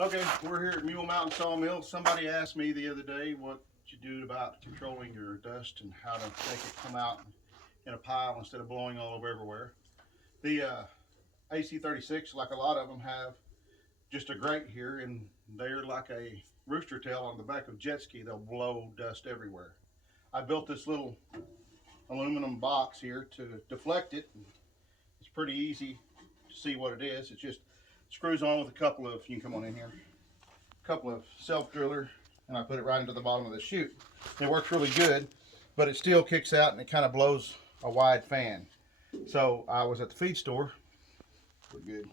Okay, we're here at Mule Mountain Sawmill. Somebody asked me the other day what you do about controlling your dust and how to make it come out in a pile instead of blowing all over everywhere. The AC36, like a lot of them, have just a grate here, and they're like a rooster tail on the back of a jet ski. They'll blow dust everywhere. I built this little aluminum box here to deflect it. It's pretty easy to see what it is. It just screws on with a couple of, you can come on in here, a couple of self driller, and I put it right into the bottom of the chute. It works really good, but it still kicks out and it kind of blows a wide fan. So I was at the feed store. We're good.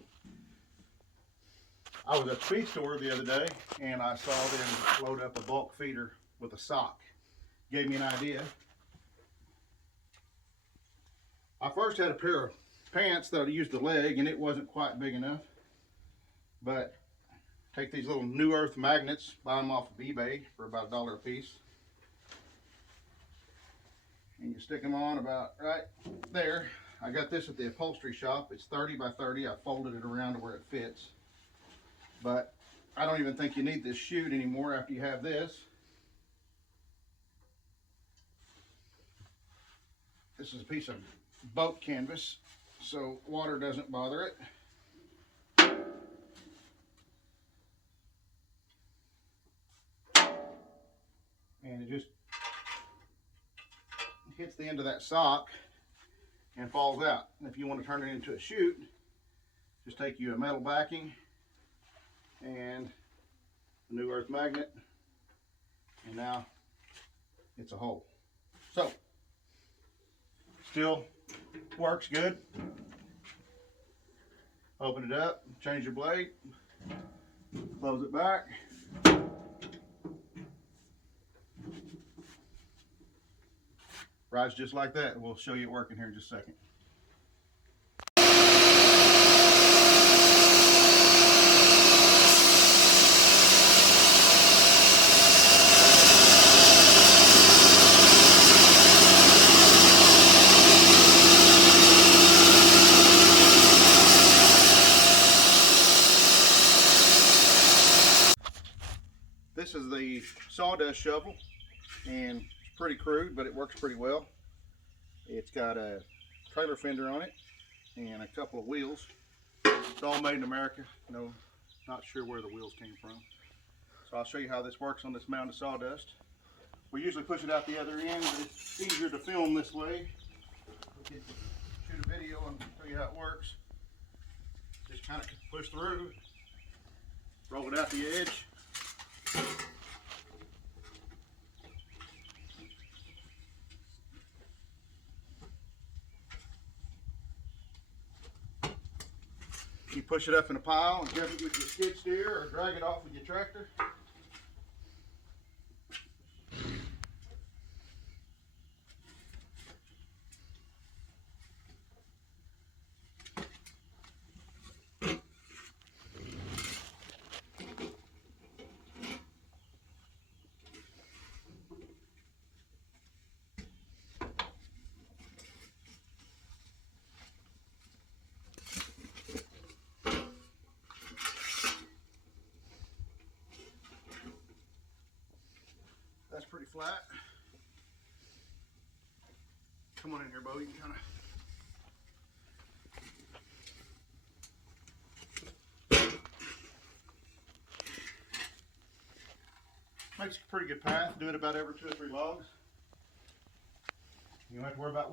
I was at the feed store the other day and I saw them load up a bulk feeder with a sock. Gave me an idea. I first had a pair of pants that I used the leg and it wasn't quite big enough. But take these little New Earth magnets, buy them off of eBay for about $1 a piece. And you stick them on about right there. I got this at the upholstery shop. It's 30 by 30. I folded it around to where it fits. But I don't even think you need this chute anymore after you have this. This is a piece of boat canvas, so water doesn't bother it. And it just hits the end of that sock and falls out. And if you want to turn it into a chute, just take you a metal backing and a New Earth magnet, and now it's a hole. So, still works good. Open it up, change your blade, close it back. Rides just like that. We'll show you it working here in just a second. This is the Sawdust shovel, and it's pretty crude, but it works pretty well. It's got a trailer fender on it and a couple of wheels. It's all made in America. No, not sure where the wheels came from. So I'll show you how this works on this mound of sawdust. We usually push it out the other end, but it's easier to film this way. We can shoot a video and show you how it works. Just kind of push through, roll it out the edge. You push it up in a pile and grab it with your skid steer or drag it off with your tractor. That's pretty flat. Come on in here, Bo. You can kind of makes a pretty good path. Do it about every 2 or 3 logs. You don't have to worry about